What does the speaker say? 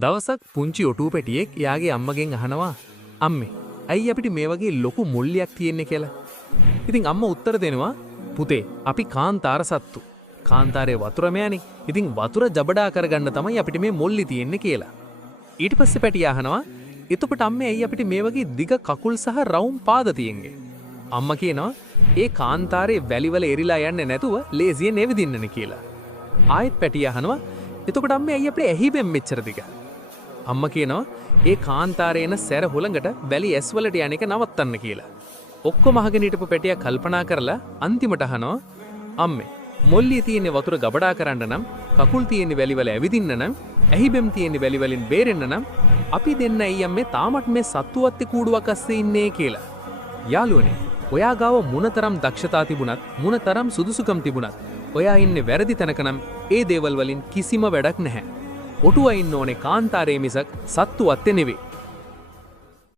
දවසක් පුංචි ඔටුව පැටියෙක් එයාගේ අම්මගෙන් අහනවා අම්මේ ඇයි අපිට මේ වගේ ලොකු මුල්ලියක් තියෙන්නේ කියලා. ඉතින් අම්මා උත්තර දෙනවා පුතේ අපි කාන්තාර සත්තු. කාන්තාරයේ වතුරම යන්නේ. ඉතින් වතුර ජබඩා කරගන්න තමයි අපිට මේ මොල්ලි තියෙන්නේ කියලා. ඊට පස්සේ පැටියා අහනවා එතකොට අම්මේ ඇයි අපිට මේ වගේ දිග කකුල් සහ රවුම් පාද තියෙන්නේ? අම්මා කියනවා ඒ කාන්තාරයේ වැලිවල එරිලා යන්නේ නැතුව ලේසියෙන් එවිදින්නනේ කියලා. ආයෙත් පැටියා අහනවා එතකොට අම්මේ ඇයි අපේ ඇහිබෙන් මෙච්චර දිග? අම්මා කියනවා ඒ කාන්තාරේ එන සැර හුළඟට වැලි ඇස් වලට යන එක නවත්තන්න කියලා. ඔක්කොම අහගෙන හිටපු පැටියා කල්පනා කරලා අන්තිමට අහනවා අම්මේ මොල්ලිය තියෙන වතුර ගබඩා කරන්න නම් කකුල් තියෙන වැලිවල ඇවිදින්න නම් ඇහිබෙම් තියෙන වැලිවලින් බේරෙන්න නම් අපි දෙන්න ඇයි අම්මේ තාමත් මේ සත්තුවත්තේ කූඩුවක් අස්සේ ඉන්නේ කියලා. යාළුවනේ ඔයා ගාව මොනතරම් දක්ෂතා තිබුණත් මොනතරම් සුදුසුකම් තිබුණත් ඔයා ඉන්නේ වැරදි තැනක නම් ඒ දේවල් වලින් කිසිම වැඩක් නැහැ. ඔටුවා ඉන්න ඕනේ කාන්තාරයේ මිසක් සත්තුවත්තේ නෙවෙයි.